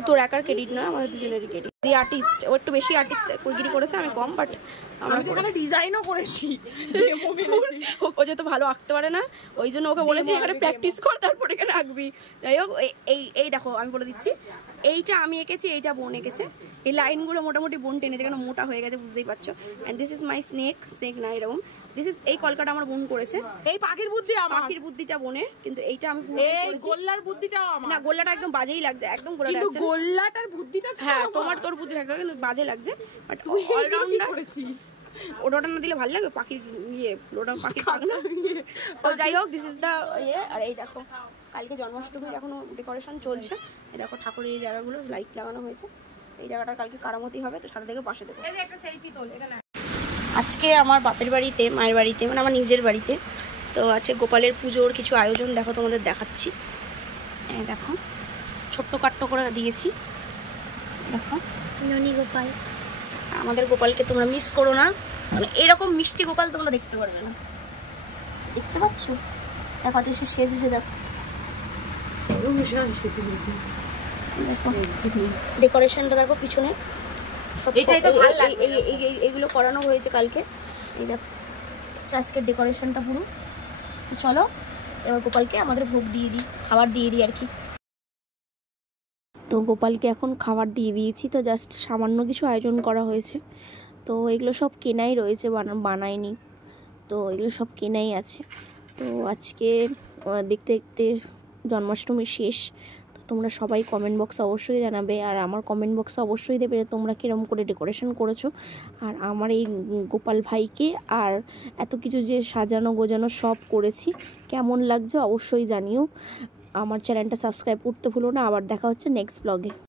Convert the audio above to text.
শুধু তোর একার ক্রেডিট না, আমাদের দুজনেরই ক্রেডিট। দি আর্টিস্ট, ও একটু বেশি আর্টিস্ট কুলগিরি করেছে, আমি কম, বাট আমরা ডিজাইনও করেছি। ও যেহেতু ভালো আঁকতে পারে না, ওই জন্য ওকে বলেছি এখানে প্র্যাকটিস কর, তারপর এখানে আঁকবি। যাই হোক, এই দেখো আমি বলে দিচ্ছি, এইটা আমি এঁকেছি, এইটা বোন এঁকেছে। এই লাইনগুলো মোটামুটি বোন টেনেছে, কেন মোটা হয়ে গেছে বুঝতেই পারছো। And this is my snake না এরকম, দিস ইজ, এই কলকাটা আমার বোন করেছে। এই পাখির বুদ্ধি আমার, পাখির বুদ্ধিটা বোনের, কিন্তু এইটা আমি এই গোল্লার বুদ্ধিটাও আমার। না, গোল্লাটা একদম বাজেই লাগছে, একদম গোল্লাটা কিন্তু গোল্লাটার বুদ্ধিটা হ্যাঁ, তোর বুদ্ধি থাকবে, কিন্তু বাজে লাগছে। বাট তুই অলরাউন্ডার করেছিস, ওটা না দিলে ভালো লাগবে, পাখির ওটা পাখির না। তো যাই হোক, দিস ইজ দ্য ইয়ে। আর এই দেখো, কালকে জন্মাষ্টমীর এখনো ডেকোরেশন চলছে। এই দেখো ঠাকুরের এই জায়গাগুলো লাইট লাগানো হয়েছে। এই জায়গাটা কালকে কারামতি হবে, তো সারা থেকে পাশে দেখো। আজকে আমার বাপের বাড়িতে, মায়ের বাড়িতে, মানে আমার নিজের বাড়িতে, তো আছে গোপালের পুজোর কিছু আয়োজন। দেখো তোমাদের দেখাচ্ছি, এই দেখো ছোট্ট কাট্ট করে দিয়েছি। দেখো ননী গোপাল, আমাদের গোপালকে তোমরা মিস করো না, মানে এরকম মিষ্টি গোপাল তোমরা দেখতে পারবে না। দেখতে পাচ্ছ, দেখো আছে সে সেজেছে, দেখো ডেকোরেশনটা দেখো পিছনে সব, এইগুলো করানো হয়েছে কালকে। এই দেখো আজকের ডেকোরেশনটা পুরো। তো চলো এবার গোপালকে আমাদের ভোগ দিয়ে দিই, খাবার দিয়ে দিই আর কি। তো গোপালকে এখন খাবার দিয়ে দিয়েছি। তো জাস্ট সামান্য কিছু আয়োজন করা হয়েছে। তো এগুলো সব কেনাই রয়েছে, বানায়নি। তো এগুলো সব কেনাই আছে। তো আজকে দেখতে দেখতে জন্মাষ্টমী শেষ। তো তোমরা সবাই কমেন্ট বক্সে অবশ্যই জানাবে, আর আমার কমেন্ট বক্সে অবশ্যই দেবে তোমরা কীরকম করে ডেকোরেশন করেছো। আর আমার এই গোপাল ভাইকে আর এত কিছু যে সাজানো গোজানো সব করেছি, কেমন লাগছে অবশ্যই জানিও। আমার চ্যানেলটা সাবস্ক্রাইব করতে ভুলো না। আবার দেখা হচ্ছে নেক্সট ব্লগে।